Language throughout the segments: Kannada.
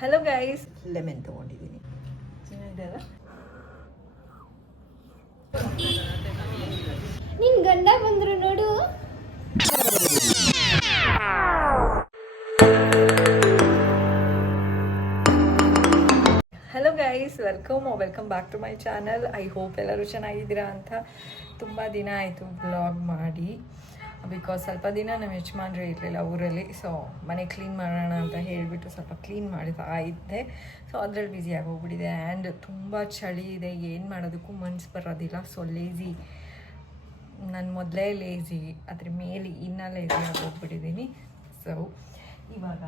ಹಲೋ ಗೈಸ್, ಲೆಮನ್ ತೊಗೊಂಡಿದ್ದೀನಿ. ಚೆನ್ನಾಗಿದೆಯಲ್ಲ? ನಿನ್ ಗಂಡ ಬಂದ್ರು ನೋಡು. Hello guys, welcome back to my channel. I hope ಎಲ್ಲರೂ ಚೆನ್ನಾಗಿದ್ದೀರಾ ಅಂತ. ತುಂಬ ದಿನ ಆಯಿತು ವ್ಲಾಗ್ ಮಾಡಿ, ಬಿಕಾಸ್ ಸ್ವಲ್ಪ ದಿನ ನಮ್ಮ ಯಜಮಾನ್ರು ಇರಲಿಲ್ಲ ಊರಲ್ಲಿ. ಸೊ ಮನೆ ಕ್ಲೀನ್ ಮಾಡೋಣ ಅಂತ ಹೇಳಿಬಿಟ್ಟು ಸ್ವಲ್ಪ ಕ್ಲೀನ್ ಮಾಡ್ತಾ ಇದ್ದೆ. ಸೊ ಅದ್ರಲ್ಲಿ ಬ್ಯುಸಿಯಾಗಿ ಹೋಗ್ಬಿಟ್ಟಿದೆ. ಆ್ಯಂಡ್ ತುಂಬ ಚಳಿ ಇದೆ, ಏನು ಮಾಡೋದಕ್ಕೂ ಮನ್ಸು ಬರೋದಿಲ್ಲ. ಸೊ ಲೇಝಿ, ನಾನು ಮೊದಲೇ ಲೇಝಿ, ಅದ್ರ ಮೇಲೆ ಇನ್ನೂ ಲೇಝಿ ಆಗಿ ಹೋಗ್ಬಿಟ್ಟಿದ್ದೀನಿ. ಸೊ ಇವಾಗ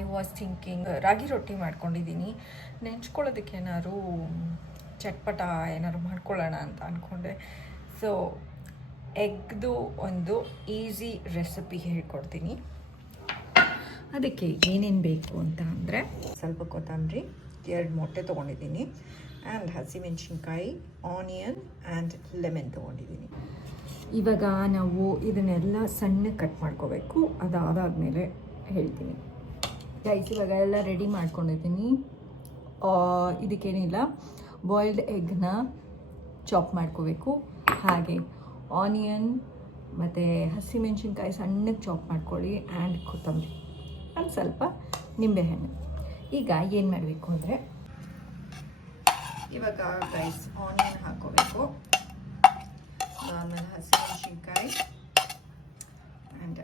ಐ ವಾಸ್ ಥಿಂಕಿಂಗ್ ರಾಗಿ ರೊಟ್ಟಿ ಮಾಡ್ಕೊಂಡಿದ್ದೀನಿ. ನೆಂಚ್ಕೊಳ್ಳೋದಕ್ಕೆ ಏನಾದ್ರು ಚಟ್ಪಟ ಏನಾದ್ರು ಮಾಡ್ಕೊಳ್ಳೋಣ ಅಂತ ಅಂದ್ಕೊಂಡೆ. ಸೊ ಎಗ್ದು ಒಂದು ಈಸಿ ರೆಸಿಪಿ ಹೇಳ್ಕೊಡ್ತೀನಿ. ಅದಕ್ಕೆ ಏನೇನು ಬೇಕು ಅಂತ ಅಂದರೆ, ಸ್ವಲ್ಪ ಕೊತ್ತಂಬರಿ, 2 ಮೊಟ್ಟೆ ತೊಗೊಂಡಿದ್ದೀನಿ, ಆ್ಯಂಡ್ ಹಸಿಮೆಣ್ಸಿನ್ಕಾಯಿ, ಆನಿಯನ್ ಆ್ಯಂಡ್ ಲೆಮನ್ ತೊಗೊಂಡಿದ್ದೀನಿ. ಇವಾಗ ನಾವು ಇದನ್ನೆಲ್ಲ ಸಣ್ಣ ಕಟ್ ಮಾಡ್ಕೋಬೇಕು. ಅದಾದಮೇಲೆ ಹೇಳ್ತೀನಿ. ಗೈಸ್, ಇವಾಗ ಎಲ್ಲ ರೆಡಿ ಮಾಡ್ಕೊಂಡಿದ್ದೀನಿ. ಇದಕ್ಕೇನಿಲ್ಲ, ಬಾಯ್ಲ್ಡ್ ಎಗ್ನ ಚಾಪ್ ಮಾಡ್ಕೋಬೇಕು. ಹಾಗೆ ಆನಿಯನ್ ಮತ್ತು ಹಸಿಮೆಣ್ಸಿನ್ಕಾಯಿ ಸಣ್ಣಗೆ ಚಾಪ್ ಮಾಡ್ಕೊಳ್ಳಿ, ಆ್ಯಂಡ್ ಕೊತ್ತಂಬರಿ, ಒಂದು ಸ್ವಲ್ಪ ನಿಂಬೆಹಣ್ಣು. ಈಗ ಏನು ಮಾಡಬೇಕು ಅಂದರೆ, ಇವಾಗ ಗೈಸ್ ಆನಿಯನ್ ಹಾಕ್ಕೋಬೇಕು, ಆಮೇಲೆ ಹಸಿಮೆಣ್ಸಿನ್ಕಾಯಿ ಆ್ಯಂಡ್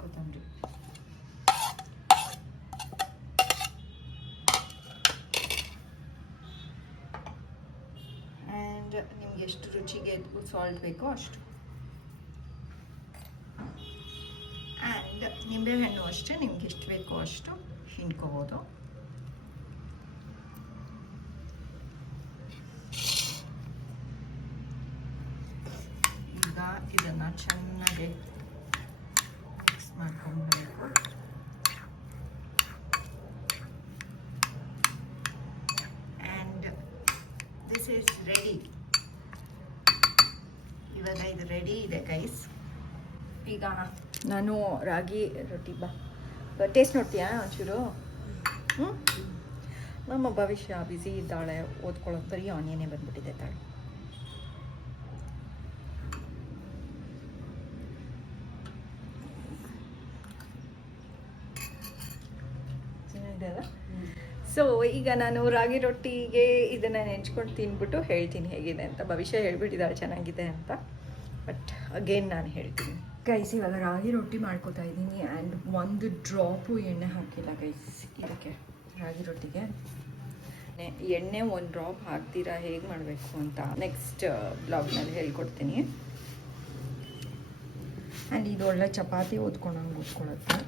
ಕೊತ್ತಂಬರಿ. ಆ್ಯಂಡ್ ನಿಮ್ಗೆ ಎಷ್ಟು ರುಚಿಗೆ ಸಾಲ್ಟ್ ಬೇಕೋ ಅಷ್ಟು. ಆ್ಯಂಡ್ ನಿಂಬೆಹಣ್ಣು ಅಷ್ಟೇ, ನಿಮ್ಗೆ ಎಷ್ಟು ಬೇಕೋ ಅಷ್ಟು ಹಿಂಡ್ಕೋಬೋದು. ಈಗ ಇದನ್ನು ಚೆನ್ನಾಗಿ ಮಿಕ್ಸ್ ಮಾಡ್ಕೊಳ್ಬೇಕು. And this is ready. ಇವಾಗ ಇದು ರೆಡಿ ಇದೆ ಗೈಸ್. ಈಗ ನಾನು ರಾಗಿ ರೊಟ್ಟಿ ಟೇಸ್ಟ್ ನೋಡ್ತೀಯಾ ಒಂಚೂರು? ನಮ್ಮ ಭವಿಷ್ಯ ಬ್ಯುಸಿ ಇದ್ದಾಳೆ, ಓದ್ಕೊಳ್ಳೋದು ಬರೀ ಆನಿಯನ್ನೇ ಬಂದ್ಬಿಟ್ಟಿದೆ ತಾಳೆ. ಚೆನ್ನಾಗಿದೆಯಲ್ಲ? ಸೊ ಈಗ ನಾನು ರಾಗಿ ರೊಟ್ಟಿಗೆ ಇದನ್ನು ನೆಂಚ್ಕೊಂಡು ತಿಂದ್ಬಿಟ್ಟು ಹೇಳ್ತೀನಿ ಹೇಗಿದೆ ಅಂತ. ಭವಿಷ್ಯ ಹೇಳ್ಬಿಟ್ಟಿದ್ದಾಳೆ ಚೆನ್ನಾಗಿದೆ ಅಂತ, ಬಟ್ ಅಗೇನ್ ನಾನು ಹೇಳ್ತೀನಿ. ಗೈಸ್, ಇವಾಗ ರಾಗಿ ರೊಟ್ಟಿ ಮಾಡ್ಕೋತಾ ಇದ್ದೀನಿ. ಆ್ಯಂಡ್ ಒಂದು ಡ್ರಾಪು ಎಣ್ಣೆ ಹಾಕಿಲ್ಲ ಗೈಸ್ ಇದಕ್ಕೆ, ರಾಗಿ ರೊಟ್ಟಿಗೆ. ಎಣ್ಣೆ ಒಂದು ಡ್ರಾಪ್ ಹಾಕ್ತೀರಾ ಹೇಗೆ ಮಾಡಬೇಕು ಅಂತ ನೆಕ್ಸ್ಟ್ ಬ್ಲಾಗ್ನಲ್ಲಿ ಹೇಳ್ಕೊಡ್ತೀನಿ. ಆ್ಯಂಡ್ ಇದು ಒಳ್ಳೆ ಚಪಾತಿ ಓದ್ಕೊಂಡಂಗೆ ಓದ್ಕೊಳ್ಳುತ್ತೆ.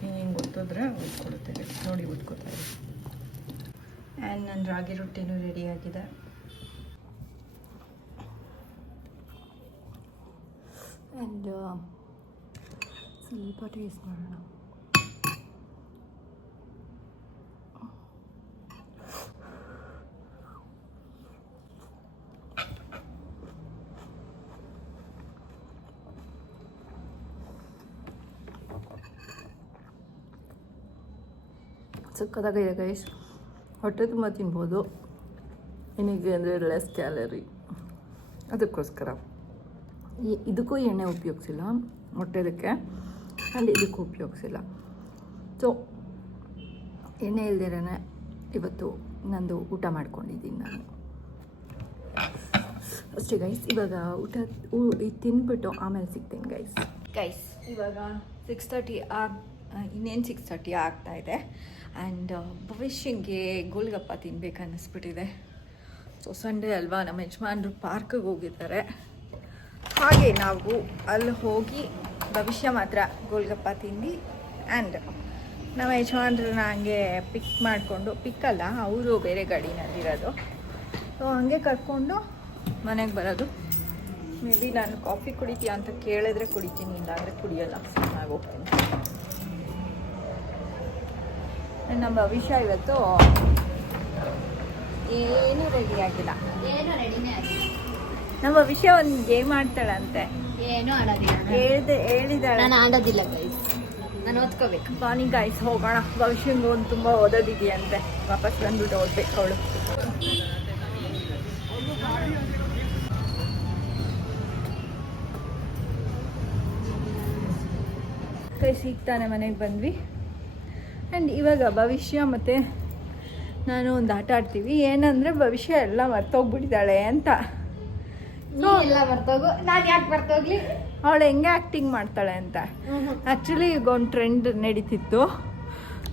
ಹಿಂಗೆ ಒತ್ತಿದ್ರೆ ಓದ್ಕೊಳುತ್ತೆ ನೋಡಿ, ಓದ್ಕೋತಾ ಇದೆ. ಆ್ಯಂಡ್ ನನ್ನ ರಾಗಿ ರೊಟ್ಟಿನೂ ರೆಡಿಯಾಗಿದೆ. ಆ್ಯಂಡ್ ಸ್ವಲ್ಪ ಟೇಸ್ಟ್ ಮಾಡೋಣ. ಸಕ್ಕತ್ತಾಗಿದೆ ಗೈಸ್, ಹೊಟ್ಟೆ ತುಂಬ ತಿನ್ಬೋದು. ಏನಿಗೆ ಅಂದರೆ ಲೆಸ್ ಕ್ಯಾಲರಿ, ಅದಕ್ಕೋಸ್ಕರ ಇದಕ್ಕೂ ಎಣ್ಣೆ ಉಪಯೋಗಿಸಿಲ್ಲ, ಮೊಟ್ಟೆದಕ್ಕೆ ಆ್ಯಂಡ್ ಇದಕ್ಕೂ ಉಪಯೋಗಿಸಿಲ್ಲ. ಸೊ ಎಣ್ಣೆ ಇಲ್ದಿರೇ ಇವತ್ತು ನಂದು ಊಟ ಮಾಡ್ಕೊಂಡಿದ್ದೀನಿ ನಾನು ಅಷ್ಟೇ ಗೈಸ್. ಇವಾಗ ಇದು ತಿಂದ್ಬಿಟ್ಟು ಆಮೇಲೆ ಸಿಗ್ತೀನಿ ಗೈಸ್. ಇವಾಗ 6:30 ಇನ್ನೇನು 6:30 ಆಗ್ತಾಯಿದೆ. ಆ್ಯಂಡ್ ಭವಿಷ್ಯಂಗೆ ಗೋಲ್ಗಪ್ಪ ತಿನ್ಬೇಕು ಅನ್ನಿಸ್ಬಿಟ್ಟಿದೆ. ಸೊ ಸಂಡೇ ಅಲ್ವಾ, ನಮ್ಮ ಯಜಮಾನ್ರು ಪಾರ್ಕಿಗೆ ಹೋಗಿದ್ದಾರೆ. ಹಾಗೆ ನಾವು ಅಲ್ಲಿ ಹೋಗಿ ಭವಿಷ್ಯ ಮಾತ್ರ ಗೋಲ್ಗಪ್ಪ ತಿಂದು, ಆ್ಯಂಡ್ ನಮ್ಮ ಯಜಮಾನ್ರನ್ನ ಹಂಗೆ ಪಿಕ್ ಮಾಡಿಕೊಂಡು, ಪಿಕ್ಕಲ್ಲ ಅವರು ಬೇರೆ ಗಾಡಿನಲ್ಲಿರೋದು, ಸೊ ಹಂಗೆ ಕರ್ಕೊಂಡು ಮನೆಗೆ ಬರೋದು. ಮೇ ಬಿ ನಾನು ಕಾಫಿ ಕುಡಿತೀಯ ಅಂತ ಕೇಳಿದ್ರೆ ಕುಡಿತೀನಿ, ಇಲ್ಲಾಂದರೆ ಕುಡಿಯೋಲ್ಲ, ಚೆನ್ನಾಗಿ ಹೋಗ್ತೀನಿ. ನಮ್ಮ ಭವಿಷ್ಯ ಇವತ್ತು ಏನೂ ರೆಡಿಯಾಗಿಲ್ಲ, ಏನೋ ರೆಡಿನೇ ಆಗಿಲ್ಲ. ನಮ್ಮ ಭವಿಷ್ಯ ಒಂದು ಗೇಮ್ ಆಡ್ತಾಳಂತೆ. ಏನೂ ಆಡೋದಿಲ್ಲ, ಹೇಳಿದಾಳೆ. ನಾನು ಆಡೋದಿಲ್ಲ ಗೈಸ್. ನಾನು ಓದ್ಕೋಬೇಕು. ಬಾನಿ ಗಾಯ್ಸ್ ಹೋಗೋಣ. ಭವಿಷ್ಯಂಗೆ ಒಂದು ತುಂಬ ಓದೋದಿದೆಯಂತೆ, ವಾಪಸ್ ಬಂದ್ಬಿಟ್ಟು ಓದ್ಬೇಕು ಅವಳು. ಕೈ ಸಿಗ್ತಾನೆ ಮನೆಗೆ ಬಂದ್ವಿ. ಆ್ಯಂಡ್ ಇವಾಗ ಭವಿಷ್ಯ ಮತ್ತು ನಾನು ಒಂದು ಆಟ ಆಡ್ತೀವಿ. ಏನಂದರೆ ಭವಿಷ್ಯ ಎಲ್ಲ ಮರ್ತೋಗ್ಬಿಟ್ಟಿದ್ದಾಳೆ ಅಂತ. ಎಲ್ಲ ಬರ್ತೋಗು, ನಾನು ಯಾಕೆ ಬರ್ತೋಗ್ಲಿ? ಅವಳು ಹೆಂಗೆ ಆ್ಯಕ್ಟಿಂಗ್ ಮಾಡ್ತಾಳೆ ಅಂತ. ಆ್ಯಕ್ಚುಲಿ ಈಗ ಒಂದು ಟ್ರೆಂಡ್ ನಡೀತಿತ್ತು,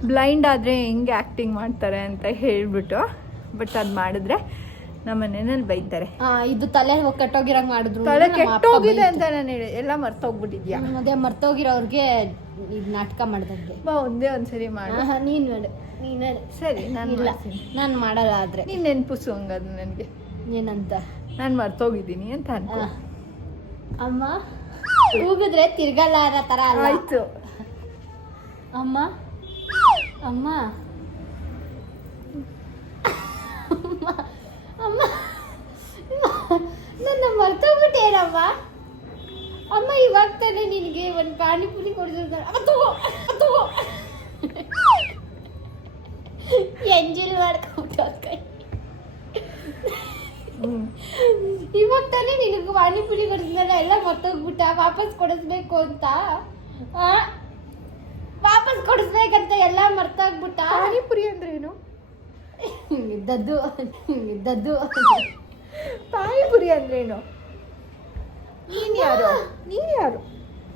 ಬ್ಲೈಂಡ್ ಆದರೆ ಹೆಂಗೆ ಆ್ಯಕ್ಟಿಂಗ್ ಮಾಡ್ತಾರೆ ಅಂತ ಹೇಳಿಬಿಟ್ಟು. ಬಟ್ ಅದು ಮಾಡಿದ್ರೆ ನಮ್ಮ ಮನೆಯಲ್ಲಿ ಬೈತಾರೆ. ಇದು ತಲೆ ಕೆಟ್ಟೋಗಿರಂಗ್ ಮಾಡಿದ್ರು. ತಲೆ ಕೆಟ್ಟೋಗಿದೆ ಅಂತ ನಾನು ಹೇಳಿ, ಎಲ್ಲ ಮರ್ತೋಗ್ಬಿಟ್ಟಿದ್ಯಾ. ಅದೇ ಮರ್ತೋಗಿರೋರ್ಗೆ ಇದು ನಾಟಕ ಮಾಡ್ದಂಗೆ. ಬಾ ಒಂದೇ ಒಂದ್ಸರಿ ಮಾಡು. ನೀನು ಮಾಡು, ನೀನು ಸರಿ. ನಾನು ಇಲ್ಲ, ನಾನು ಮಾಡಲ್ಲ. ಆದ್ರೆ ನೀನು ನೆನಪಿಸು ಹಂಗದು ನನಗೆ. ಏನಂತ? ನಾನು ಮರ್ತೋಗಿದ್ದೀನಿ ಅಂತ ಅನ್ಕೋ. ಅಮ್ಮ ಕೂಗಿದ್ರೆ ತಿರ್ಗಲ್ಲ ಅನ್ನೋ ಥರ ಅಲ್ಲ. ಆಯ್ತು. ಅಮ್ಮ ಅಮ್ಮ ಅಮ್ಮ ನನ್ನ ಮರ್ತೋಗ್ಬಿಟ್ಟೇನಮ್ಮ. ಅಮ್ಮ ಇವಾಗ ತಾನೇ ನಿನಗೆ ಒಂದು ಪಾನಿಪುರಿ ಕೊಡ್ತಿರ್ತಾರೆ. ಅಮ್ಮ ತಗೋ ತಗೋ. ಎಂಜಲ್ ಮಾಡ್ಕೊಂಬಿಟ್ಟು ಕೈ. ಇವಾಗ ತಾನೇ ನಿನಗೆ ಪಾನಿಪುರಿ ಕೊಡ್ತಿದ್ದಲ್ಲ, ಎಲ್ಲ ಮರ್ತೋಗ್ಬಿಟ್ಟ. ವಾಪಸ್ ಕೊಡಿಸ್ಬೇಕು ಅಂತ, ವಾಪಸ್ ಕೊಡಿಸ್ಬೇಕಂತ ಎಲ್ಲ ಮರ್ತೋಗ್ಬಿಟ್ಟ. ಪಾನಿಪುರಿ ಅಂದ್ರೇನು? ದದ್ದು ದದ್ದು. ಪಾನಿಪುರಿ ಅಂದ್ರೇನು? ನೀನ್ ಯಾರು? ನೀನ್ ಯಾರು?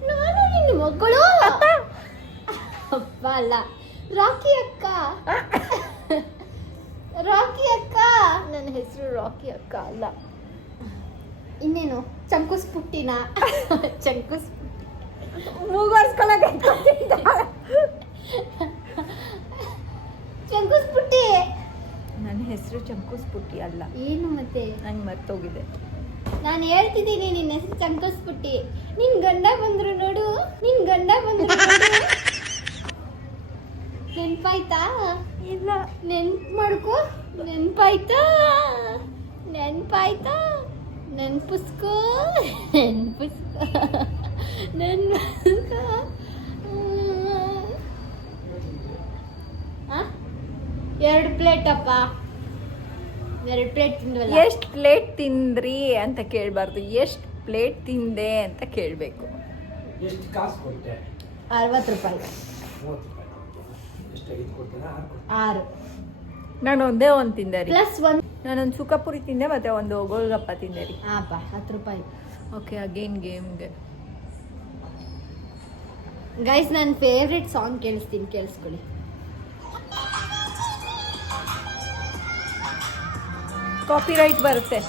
ನಾನು ನಿನ್ನ ಮಗಳು. ಅಪ್ಪ ಅಲ್ಲ, ರಾಕಿ ಅಕ್ಕ. ರಾಕಿ ಅಕ್ಕ. ನನ್ನ ಹೆಸರು ರಾಕಿ ಅಕ್ಕ ಅಲ್ಲ. ಇನ್ನೇನು ಚಂಕುಸ್ಪುಟ್ಟಿನ? ಚಂಕುಸ್ ಮೂಗರ್ಸ್ಕೊಳಕ್ಕೆ ಚಂಕುಸ್ಪುಟ್ಟಿ. ನನ್ನ ಹೆಸರು ಚಂಕುಸ್ಪುಟ್ಟಿ ಅಲ್ಲ. ಏನು ಮತ್ತೆ? ನಂಗೆ ಮರ್ತೋಗಿದೆ. ನಾನು ಹೇಳ್ತಿದ್ದೀನಿ, ನಿನ್ನ ಹೆಸರು ಚಂಕುಸ್ಪುಟ್ಟಿ. ನಿನ್ ಗಂಡ ಬಂದ್ರು ನೋಡು, ನಿನ್ ಗಂಡ ಬಂದ್ರು ನೋಡು. ನೆನ್ಪಾಯ್ತಾ? ಇಲ್ಲ. ನೆನ್ಪು ಮಾಡ್ಕೋ. ನೆನ್ಪಾಯ್ತಾ? ನೆನ್ಪಾಯ್ತಾ? ನೆನ್ಪಿಸ್ಕೋ. ನೆನ್ಪಿಸ್ಕೋ. ನೆನ್ಪಿಸ್ಕೋ. 2 ಪ್ಲೇಟ್ ಅಪ್ಪ. 2 ಪ್ಲೇಟ್ ತಿಂದ್ವಲ್ಲ. ಎಷ್ಟು ಪ್ಲೇಟ್ ತಿಂದ್ರಿ ಅಂತ ಕೇಳಬಾರ್ದು, ಎಷ್ಟು ಪ್ಲೇಟ್ ತಿಂದೆ ಅಂತ ಕೇಳಬೇಕು. ಎಷ್ಟು ಕಾಸು ಕೊಟ್ಟೆ? 60 ರೂಪಾಯಿ. 30 ರೂಪಾಯಿ. ಎಷ್ಟು ಐದು ಕೊಡ್ತೀರಾ? 6. ನಾನು ಒಂದೇ ಒಂದು ತಿಂದೆ ರೀ. ಪ್ಲಸ್ 1. ನಾನೊಂದು ಸುಖಪುರಿ ತಿಂದೆ ಮತ್ತು ಒಂದು ಗೋಲ್ಗಪ್ಪ ತಿಂದೆ ರೀ. ಹಾಪ 10 ರೂಪಾಯಿ. ಓಕೆ, ಅಗೇನ್ ಗೇಮ್ಗೆ. ಗೈಸ್, ನನ್ನ ಫೇವ್ರೆಟ್ ಸಾಂಗ್ ಕೇಳಿಸ್ತೀನಿ, ಕೇಳಿಸ್ಕೊಳ್ಳಿ. ಕಾಪಿರೈಟ್ ಬರುತ್ತೆ,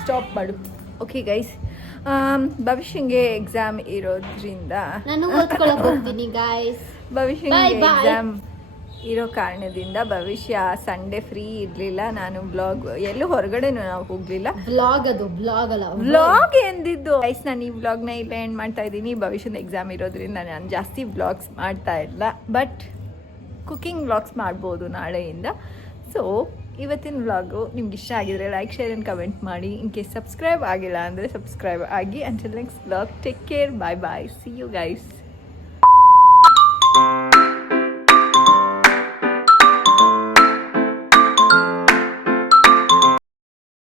ಸ್ಟಾಪ್ ಮಾಡು. ಓಕೆ ಗೈಸ್, ಭವಿಷ್ಯಂಗೆ ಎಕ್ಸಾಮ್ ಇರೋದ್ರಿಂದ ನಾನು ಓದ್ಕೊಳಕ್ ಹೋಗ್ತೀನಿ ಗೈಸ್. ಭವಿಷ್ಯಂಗೆ Bye, bye. ಎಕ್ಸಾಮ್ ಇರೋ ಕಾರಣದಿಂದ ಭವಿಷ್ಯ ಸಂಡೇ ಫ್ರೀ ಇರಲಿಲ್ಲ. ನಾನು ಬ್ಲಾಗ್ ಎಲ್ಲೂ ಹೊರಗಡೆನೂ ನಾವು ಹೋಗಲಿಲ್ಲ. ಬ್ಲಾಗ್ ಅದು, ಬ್ಲಾಗ್ ಅಲ್ಲ, ವ್ಲಾಗ್ ಎಂದಿದ್ದು. ಗೈಸ್, ನಾನು ಈ ವ್ಲಾಗ್ನ ಇಲ್ಲ ಎಂಡ್ ಮಾಡ್ತಾ ಇದ್ದೀನಿ. ಭವಿಷ್ಯದ ಎಕ್ಸಾಮ್ ಇರೋದ್ರಿಂದ ನಾನು ಜಾಸ್ತಿ ವ್ಲಾಗ್ಸ್ ಮಾಡ್ತಾ ಇಲ್ಲ, ಬಟ್ ಕುಕಿಂಗ್ ವ್ಲಾಗ್ಸ್ ಮಾಡ್ಬೋದು ನಾಳೆಯಿಂದ. ಸೊ ಇವತ್ತಿನ ವ್ಲಾಗು ನಿಮ್ಗೆ ಇಷ್ಟ ಆಗಿದ್ರೆ ಲೈಕ್, ಶೇರ್ ಆ್ಯಂಡ್ ಕಮೆಂಟ್ ಮಾಡಿ. ಇನ್ ಕೇಸ್ ಸಬ್ಸ್ಕ್ರೈಬ್ ಆಗಿಲ್ಲ ಅಂದರೆ ಸಬ್ಸ್ಕ್ರೈಬ್ ಆಗಿ. Until next vlog, take care, bye bye, see you guys.